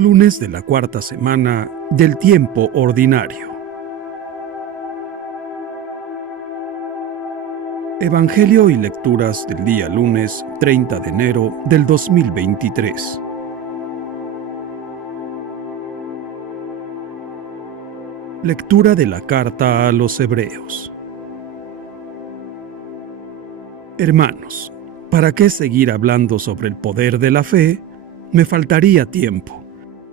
Lunes de la cuarta semana del tiempo ordinario. Evangelio y lecturas del día lunes 30 de enero del 2023. Lectura de la carta a los Hebreos. Hermanos, ¿para qué seguir hablando sobre el poder de la fe? Me faltaría tiempo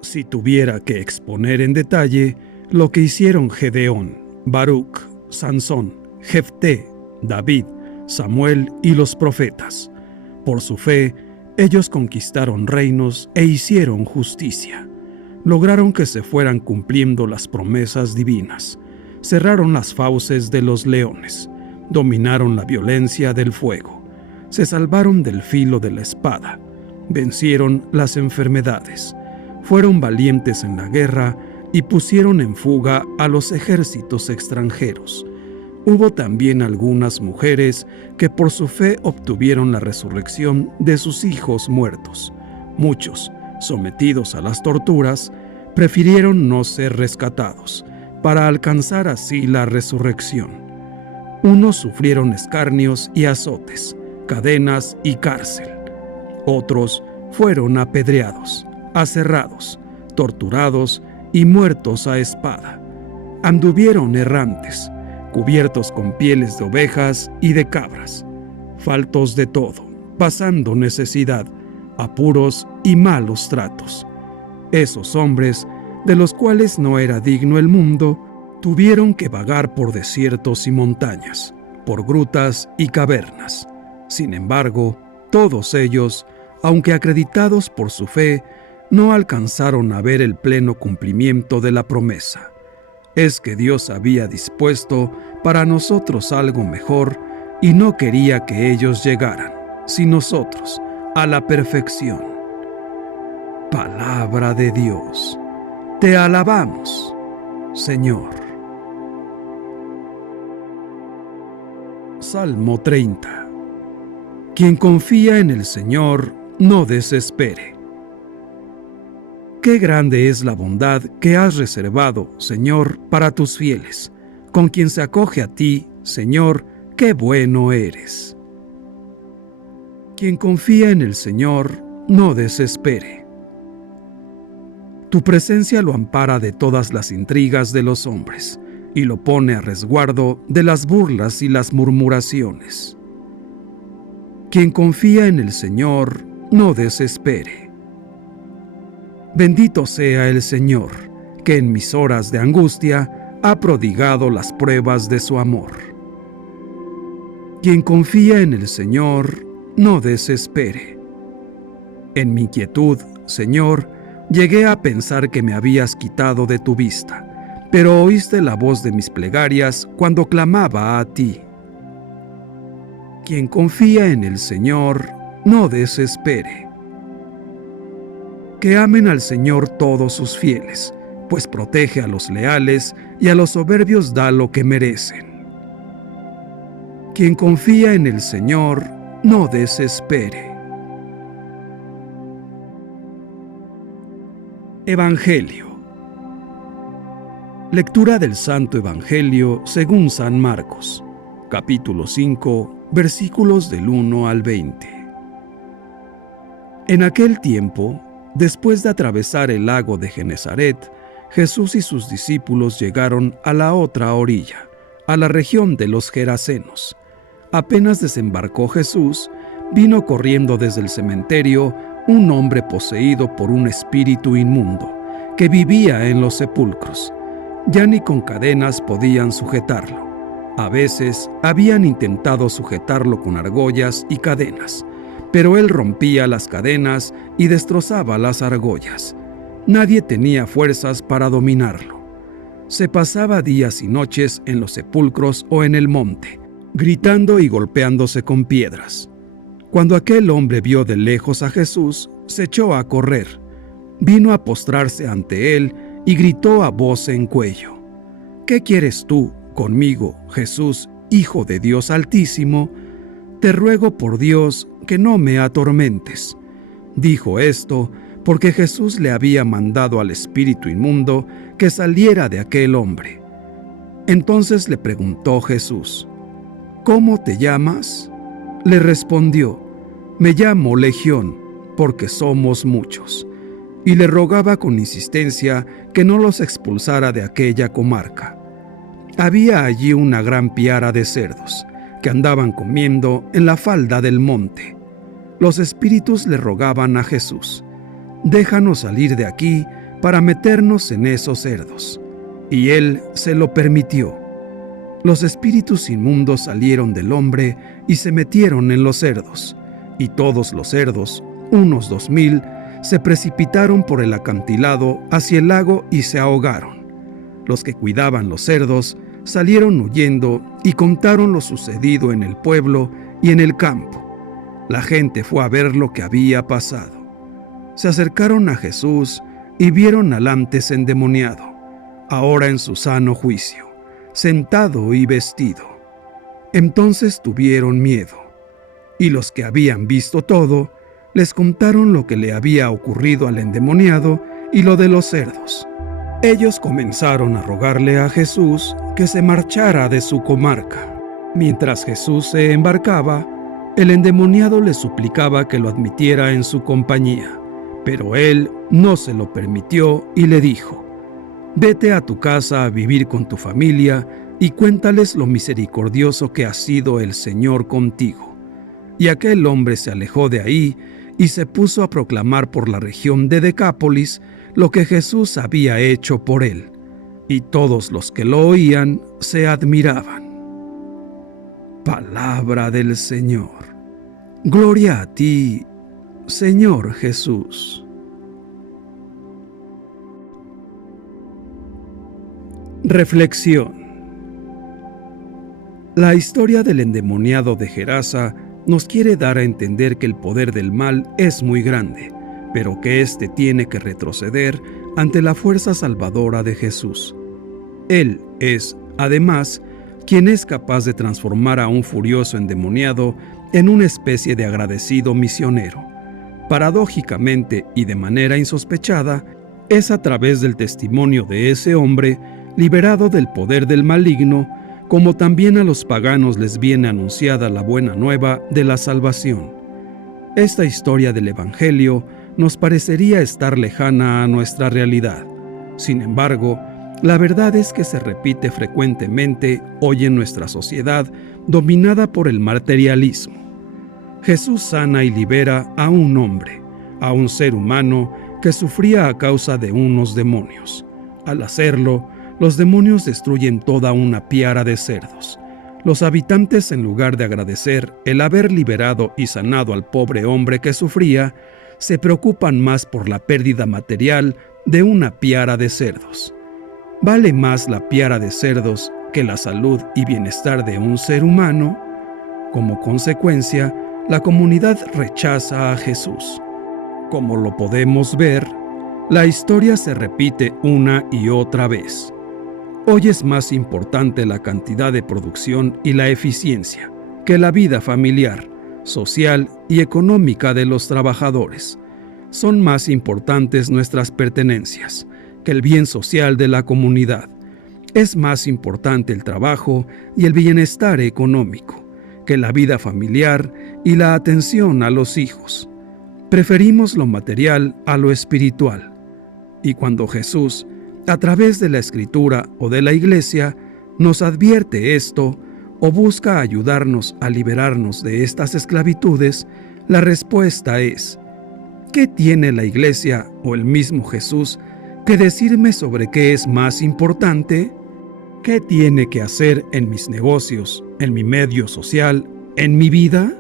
si tuviera que exponer en detalle lo que hicieron Gedeón, Baruc, Sansón, Jefté, David, Samuel y los profetas. Por su fe, ellos conquistaron reinos e hicieron justicia. Lograron que se fueran cumpliendo las promesas divinas. Cerraron las fauces de los leones. Dominaron la violencia del fuego. Se salvaron del filo de la espada. Vencieron las enfermedades. Fueron valientes en la guerra y pusieron en fuga a los ejércitos extranjeros. Hubo también algunas mujeres que por su fe obtuvieron la resurrección de sus hijos muertos. Muchos, sometidos a las torturas, prefirieron no ser rescatados, para alcanzar así la resurrección. Unos sufrieron escarnios y azotes, cadenas y cárcel. Otros fueron apedreados, aserrados, torturados y muertos a espada. Anduvieron errantes, cubiertos con pieles de ovejas y de cabras, faltos de todo, pasando necesidad, apuros y malos tratos. Esos hombres, de los cuales no era digno el mundo, tuvieron que vagar por desiertos y montañas, por grutas y cavernas. Sin embargo, todos ellos, aunque acreditados por su fe, no alcanzaron a ver el pleno cumplimiento de la promesa. Es que Dios había dispuesto para nosotros algo mejor y no quería que ellos llegaran, sino nosotros, a la perfección. Palabra de Dios. Te alabamos, Señor. Salmo 30. Quien confía en el Señor, no desespere. Qué grande es la bondad que has reservado, Señor, para tus fieles. Con quien se acoge a ti, Señor, qué bueno eres. Quien confía en el Señor, no desespere. Tu presencia lo ampara de todas las intrigas de los hombres, y lo pone a resguardo de las burlas y las murmuraciones. Quien confía en el Señor, no desespere. Bendito sea el Señor, que en mis horas de angustia ha prodigado las pruebas de su amor. Quien confía en el Señor, no desespere. En mi inquietud, Señor, llegué a pensar que me habías quitado de tu vista, pero oíste la voz de mis plegarias cuando clamaba a ti. Quien confía en el Señor, no desespere. Que amen al Señor todos sus fieles, pues protege a los leales y a los soberbios da lo que merecen. Quien confía en el Señor, no desespere. Evangelio. Lectura del Santo Evangelio según San Marcos, capítulo 5, versículos del 1 al 20. En aquel tiempo, después de atravesar el lago de Genesaret, Jesús y sus discípulos llegaron a la otra orilla, a la región de los Gerasenos. Apenas desembarcó Jesús, vino corriendo desde el cementerio un hombre poseído por un espíritu inmundo, que vivía en los sepulcros. Ya ni con cadenas podían sujetarlo. A veces habían intentado sujetarlo con argollas y cadenas, pero él rompía las cadenas y destrozaba las argollas. Nadie tenía fuerzas para dominarlo. Se pasaba días y noches en los sepulcros o en el monte, gritando y golpeándose con piedras. Cuando aquel hombre vio de lejos a Jesús, se echó a correr. Vino a postrarse ante él y gritó a voz en cuello: ¿Qué quieres tú conmigo, Jesús, Hijo de Dios Altísimo? Te ruego por Dios que no me atormentes. Dijo esto porque Jesús le había mandado al espíritu inmundo que saliera de aquel hombre. Entonces le preguntó Jesús: ¿Cómo te llamas? Le respondió: Me llamo Legión, porque somos muchos. Y le rogaba con insistencia que no los expulsara de aquella comarca. Había allí una gran piara de cerdos, que andaban comiendo en la falda del monte. Los espíritus le rogaban a Jesús: Déjanos salir de aquí para meternos en esos cerdos. Y él se lo permitió. Los espíritus inmundos salieron del hombre y se metieron en los cerdos, y todos los cerdos, unos 2000, se precipitaron por el acantilado hacia el lago y se ahogaron. Los que cuidaban los cerdos salieron huyendo y contaron lo sucedido en el pueblo y en el campo. La gente fue a ver lo que había pasado. Se acercaron a Jesús y vieron al antes endemoniado, ahora en su sano juicio, sentado y vestido. Entonces tuvieron miedo, y los que habían visto todo les contaron lo que le había ocurrido al endemoniado y lo de los cerdos. Ellos comenzaron a rogarle a Jesús que se marchara de su comarca. Mientras Jesús se embarcaba, el endemoniado le suplicaba que lo admitiera en su compañía, pero él no se lo permitió y le dijo: Vete a tu casa a vivir con tu familia y cuéntales lo misericordioso que ha sido el Señor contigo. Y aquel hombre se alejó de ahí y se puso a proclamar por la región de Decápolis lo que Jesús había hecho por él, y todos los que lo oían se admiraban. Palabra del Señor. Gloria a ti, Señor Jesús. Reflexión. La historia del endemoniado de Gerasa nos quiere dar a entender que el poder del mal es muy grande, pero que éste tiene que retroceder ante la fuerza salvadora de Jesús. Él es, además, quien es capaz de transformar a un furioso endemoniado en una especie de agradecido misionero. Paradójicamente y de manera insospechada, es a través del testimonio de ese hombre, liberado del poder del maligno, como también a los paganos les viene anunciada la buena nueva de la salvación. Esta historia del Evangelio nos parecería estar lejana a nuestra realidad. Sin embargo, la verdad es que se repite frecuentemente hoy en nuestra sociedad dominada por el materialismo. Jesús sana y libera a un hombre, a un ser humano que sufría a causa de unos demonios. Al hacerlo, los demonios destruyen toda una piara de cerdos. Los habitantes, en lugar de agradecer el haber liberado y sanado al pobre hombre que sufría, se preocupan más por la pérdida material de una piara de cerdos. ¿Vale más la piara de cerdos que la salud y bienestar de un ser humano? Como consecuencia, la comunidad rechaza a Jesús. Como lo podemos ver, la historia se repite una y otra vez. Hoy es más importante la cantidad de producción y la eficiencia que la vida familiar, social y económica de los trabajadores. Son más importantes nuestras pertenencias que el bien social de la comunidad. Es más importante el trabajo y el bienestar económico que la vida familiar y la atención a los hijos. Preferimos lo material a lo espiritual. Y cuando Jesús, a través de la Escritura o de la Iglesia, nos advierte esto o busca ayudarnos a liberarnos de estas esclavitudes, la respuesta es: ¿qué tiene la Iglesia o el mismo Jesús que decirme sobre qué es más importante? ¿Qué tiene que hacer en mis negocios, en mi medio social, en mi vida?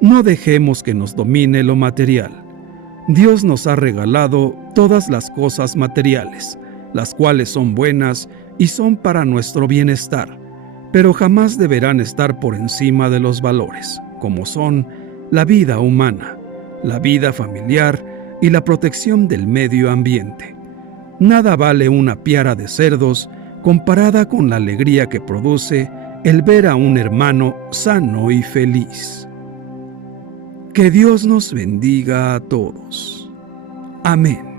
No dejemos que nos domine lo material. Dios nos ha regalado todas las cosas materiales, las cuales son buenas y son para nuestro bienestar, pero jamás deberán estar por encima de los valores, como son la vida humana, la vida familiar y la protección del medio ambiente. Nada vale una piara de cerdos comparada con la alegría que produce el ver a un hermano sano y feliz. Que Dios nos bendiga a todos. Amén.